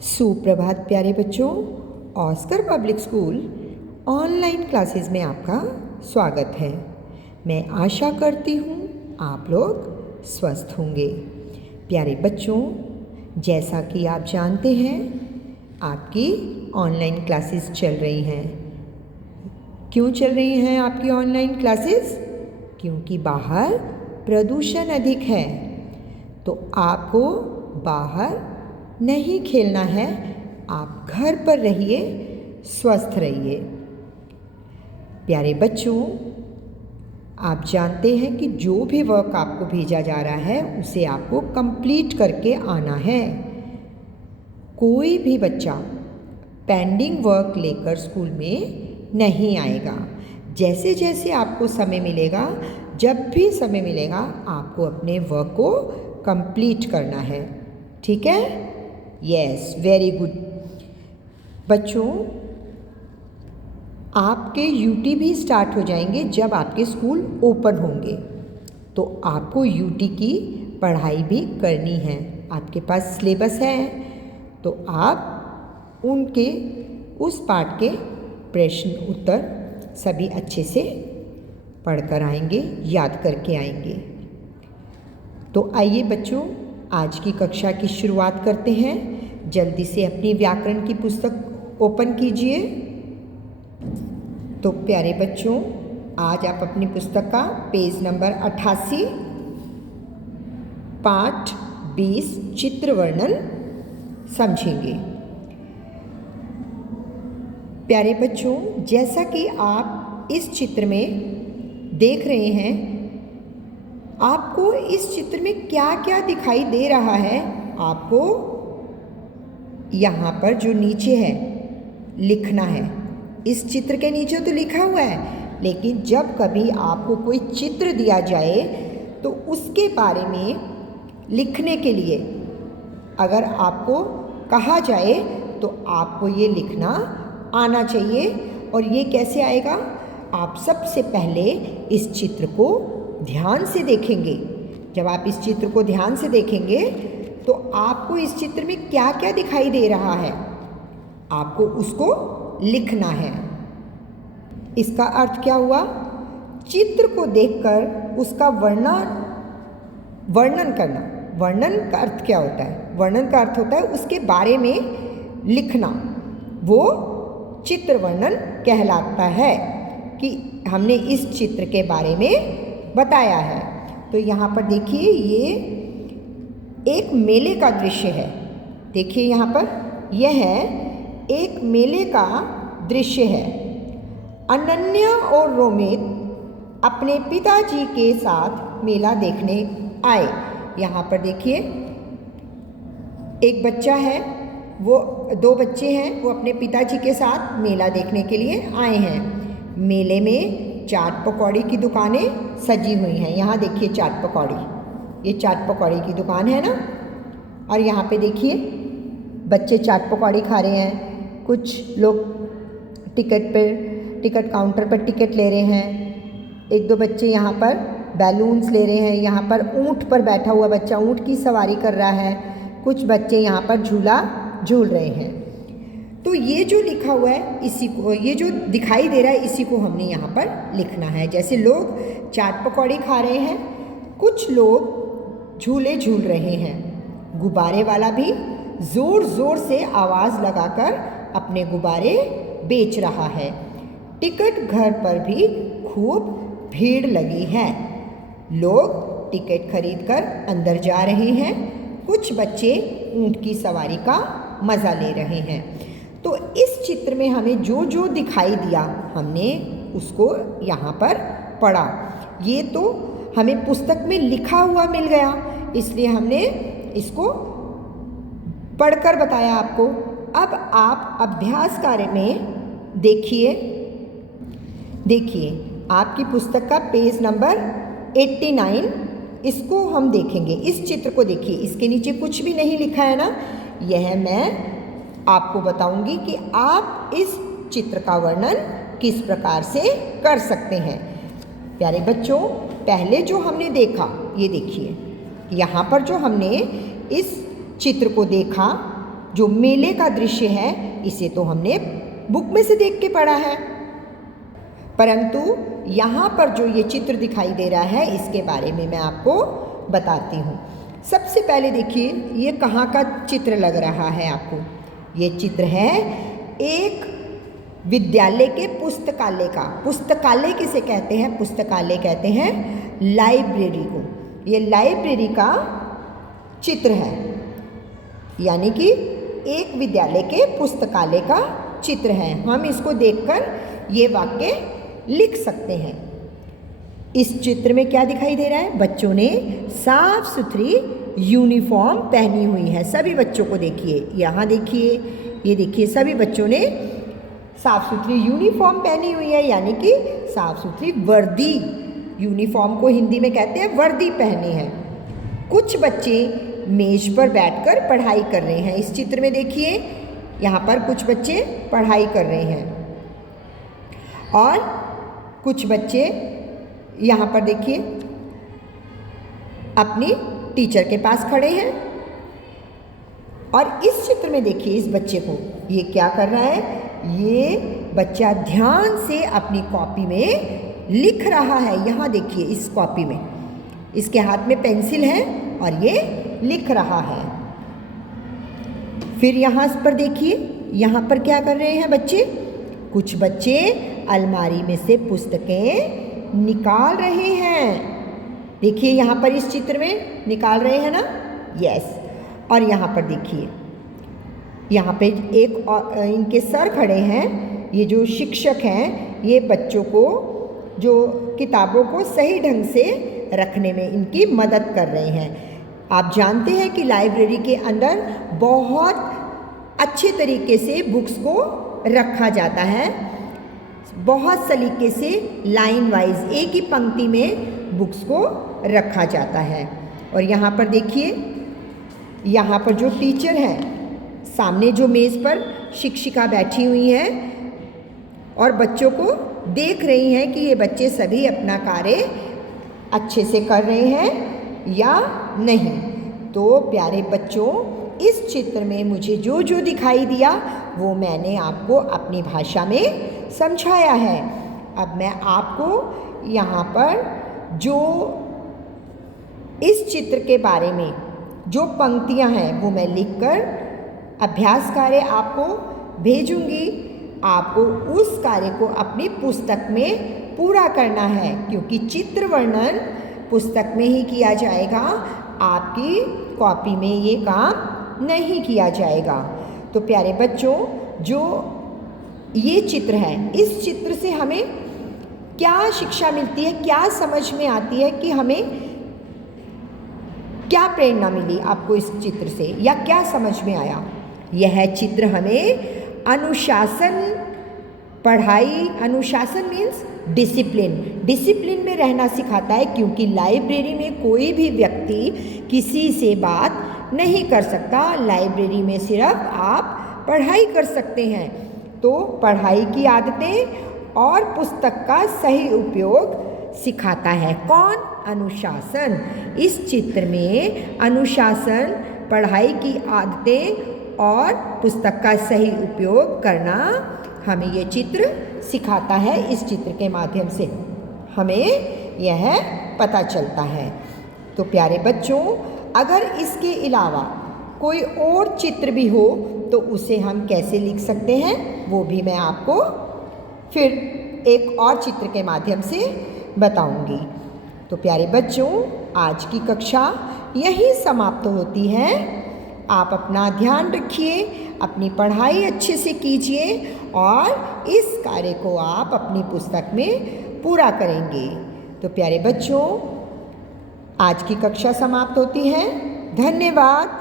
सुप्रभात प्यारे बच्चों। Oscar public school online classes में आपका स्वागत है। मैं आशा करती हूँ आप लोग स्वस्थ होंगे। प्यारे बच्चों, जैसा कि आप जानते हैं आपकी ऑनलाइन क्लासेस चल रही हैं। क्यों चल रही हैं आपकी ऑनलाइन क्लासेस? क्योंकि बाहर प्रदूषण अधिक है, तो आपको बाहर नहीं खेलना है, आप घर पर रहिए, स्वस्थ रहिए। प्यारे बच्चों, आप जानते हैं कि जो भी वर्क आपको भेजा जा रहा है उसे आपको कंप्लीट करके आना है। कोई भी बच्चा पेंडिंग वर्क लेकर स्कूल में नहीं आएगा। जैसे जैसे आपको समय मिलेगा, जब भी समय मिलेगा, आपको अपने वर्क को कंप्लीट करना है। ठीक है? Yes, very good. बच्चों, आपके यूटी भी स्टार्ट हो जाएंगे जब आपके स्कूल ओपन होंगे, तो आपको यूटी की पढ़ाई भी करनी है। आपके पास सिलेबस है, तो आप उनके उस पार्ट के प्रश्न उत्तर सभी अच्छे से पढ़कर आएंगे, याद करके आएंगे। तो आइए बच्चों, आज की कक्षा की शुरुआत करते हैं। जल्दी से अपनी व्याकरण की पुस्तक ओपन कीजिए। तो प्यारे बच्चों, आज आप अपनी पुस्तक का पेज नंबर 88 पाठ 20 चित्र वर्णन समझेंगे। प्यारे बच्चों, जैसा कि आप इस चित्र में देख रहे हैं, आपको इस चित्र में क्या क्या दिखाई दे रहा है? आपको यहाँ पर जो नीचे है लिखना है। इस चित्र के नीचे तो लिखा हुआ है, लेकिन जब कभी आपको कोई चित्र दिया जाए तो उसके बारे में लिखने के लिए अगर आपको कहा जाए तो आपको ये लिखना आना चाहिए। और ये कैसे आएगा? आप सबसे पहले इस चित्र को ध्यान से देखेंगे। जब आप इस चित्र को ध्यान से देखेंगे तो आपको इस चित्र में क्या क्या दिखाई दे रहा है, आपको उसको लिखना है। इसका अर्थ क्या हुआ? चित्र को देखकर उसका वर्णन करना। वर्णन का अर्थ क्या होता है? वर्णन का अर्थ होता है उसके बारे में लिखना। वो चित्र वर्णन कहलाता है कि हमने इस चित्र के बारे में बताया है। तो यहाँ पर देखिए, ये एक मेले का दृश्य है। देखिए यहाँ पर, यह है एक मेले का दृश्य है। अनन्या और रोमित अपने पिताजी के साथ मेला देखने आए। यहाँ पर देखिए, एक बच्चा है, वो दो बच्चे हैं, वो अपने पिताजी के साथ मेला देखने के लिए आए हैं। मेले में चाट पकौड़ी की दुकानें सजी हुई हैं। यहाँ देखिए चाट पकौड़ी, ये चाट पकौड़ी की दुकान है ना। और यहाँ पे देखिए बच्चे चाट पकौड़ी खा रहे हैं। कुछ लोग टिकट काउंटर पर टिकट ले रहे हैं। एक दो बच्चे यहाँ पर बैलून्स ले रहे हैं। यहाँ पर ऊँट पर बैठा हुआ बच्चा ऊँट की सवारी कर रहा है। कुछ बच्चे यहाँ पर झूला झूल रहे हैं। तो ये जो लिखा हुआ है, इसी को, ये जो दिखाई दे रहा है, इसी को हमने यहाँ पर लिखना है। जैसे लोग चाट पकौड़ी खा रहे हैं, कुछ लोग झूले झूल रहे हैं। गुब्बारे वाला भी ज़ोर ज़ोर से आवाज़ लगाकर अपने गुब्बारे बेच रहा है। टिकट घर पर भी खूब भीड़ लगी है। लोग टिकट खरीदकर अंदर जा रहे हैं। कुछ बच्चे ऊँट की सवारी का मज़ा ले रहे हैं। तो इस चित्र में हमें जो जो दिखाई दिया, हमने उसको यहाँ पर पढ़ा। ये तो हमें पुस्तक में लिखा हुआ मिल गया, इसलिए हमने इसको पढ़कर बताया आपको। अब आप अभ्यास कार्य में देखिए आपकी पुस्तक का पेज नंबर 89, इसको हम देखेंगे। इस चित्र को देखिए, इसके नीचे कुछ भी नहीं लिखा है ना। यह मैं आपको बताऊंगी कि आप इस चित्र का वर्णन किस प्रकार से कर सकते हैं। प्यारे बच्चों, पहले जो हमने देखा, ये देखिए यहाँ पर जो हमने इस चित्र को देखा, जो मेले का दृश्य है इसे तो हमने बुक में से देख के पढ़ा है, परंतु यहाँ पर जो ये चित्र दिखाई दे रहा है इसके बारे में मैं आपको बताती हूँ। सबसे पहले देखिए ये कहाँ का चित्र लग रहा है आपको। ये चित्र है एक विद्यालय के पुस्तकालय का। पुस्तकालय किसे कहते हैं? पुस्तकालय कहते हैं लाइब्रेरी को। ये लाइब्रेरी का चित्र है, यानी कि एक विद्यालय के पुस्तकालय का चित्र है। हम इसको देखकर ये वाक्य लिख सकते हैं। इस चित्र में क्या दिखाई दे रहा है? बच्चों ने साफ सुथरी यूनिफॉर्म पहनी हुई है। सभी बच्चों को देखिए, यहाँ देखिए, ये देखिए, सभी बच्चों ने साफ सुथरी यूनिफॉर्म पहनी हुई है, यानी कि साफ सुथरी वर्दी। यूनिफॉर्म को हिंदी में कहते हैं वर्दी पहनी है। कुछ बच्चे मेज पर बैठकर पढ़ाई कर रहे हैं। इस चित्र में देखिए, यहाँ पर कुछ बच्चे पढ़ाई कर रहे हैं और कुछ बच्चे यहाँ पर देखिए अपनी टीचर के पास खड़े हैं। और इस चित्र में देखिए इस बच्चे को, ये क्या कर रहा है? ये बच्चा ध्यान से अपनी कॉपी में लिख रहा है। यहाँ देखिए इस कॉपी में इसके हाथ में पेंसिल है और ये लिख रहा है। फिर यहाँ पर देखिए, यहाँ पर क्या कर रहे हैं बच्चे? कुछ बच्चे अलमारी में से पुस्तकें निकाल रहे हैं। देखिए यहाँ पर इस चित्र में निकाल रहे हैं ना? यस। और यहाँ पर देखिए, यहाँ पे एक और इनके सर खड़े हैं। ये जो शिक्षक हैं ये बच्चों को जो किताबों को सही ढंग से रखने में इनकी मदद कर रहे हैं। आप जानते हैं कि लाइब्रेरी के अंदर बहुत अच्छे तरीके से बुक्स को रखा जाता है। बहुत सलीके से लाइन वाइज एक ही पंक्ति में बुक्स को रखा जाता है। और यहाँ पर देखिए, यहाँ पर जो टीचर हैं, सामने जो मेज़ पर शिक्षिका बैठी हुई हैं और बच्चों को देख रही हैं कि ये बच्चे सभी अपना कार्य अच्छे से कर रहे हैं या नहीं। तो प्यारे बच्चों, इस चित्र में मुझे जो जो दिखाई दिया वो मैंने आपको अपनी भाषा में समझाया है। अब मैं आपको यहाँ पर जो इस चित्र के बारे में जो पंक्तियाँ हैं वो मैं लिखकर अभ्यास कार्य आपको भेजूंगी। आपको उस कार्य को अपनी पुस्तक में पूरा करना है, क्योंकि चित्र वर्णन पुस्तक में ही किया जाएगा, आपकी कॉपी में ये काम नहीं किया जाएगा। तो प्यारे बच्चों, जो ये चित्र है, इस चित्र से हमें क्या शिक्षा मिलती है, क्या समझ में आती है कि हमें क्या प्रेरणा मिली आपको इस चित्र से, या क्या समझ में आया? यह चित्र हमें अनुशासन, पढ़ाई, अनुशासन मीन्स डिसिप्लिन में रहना सिखाता है, क्योंकि लाइब्रेरी में कोई भी व्यक्ति किसी से बात नहीं कर सकता। लाइब्रेरी में सिर्फ आप पढ़ाई कर सकते हैं। तो पढ़ाई की आदतें और पुस्तक का सही उपयोग सिखाता है। कौन? अनुशासन। इस चित्र में अनुशासन, पढ़ाई की आदतें और पुस्तक का सही उपयोग करना हमें ये चित्र सिखाता है। इस चित्र के माध्यम से हमें यह पता चलता है। तो प्यारे बच्चों, अगर इसके अलावा कोई और चित्र भी हो तो उसे हम कैसे लिख सकते हैं वो भी मैं आपको फिर एक और चित्र के माध्यम से बताऊंगी। तो प्यारे बच्चों, आज की कक्षा यहीं समाप्त होती है। आप अपना ध्यान रखिए, अपनी पढ़ाई अच्छे से कीजिए और इस कार्य को आप अपनी पुस्तक में पूरा करेंगे। तो प्यारे बच्चों, आज की कक्षा समाप्त होती है। धन्यवाद।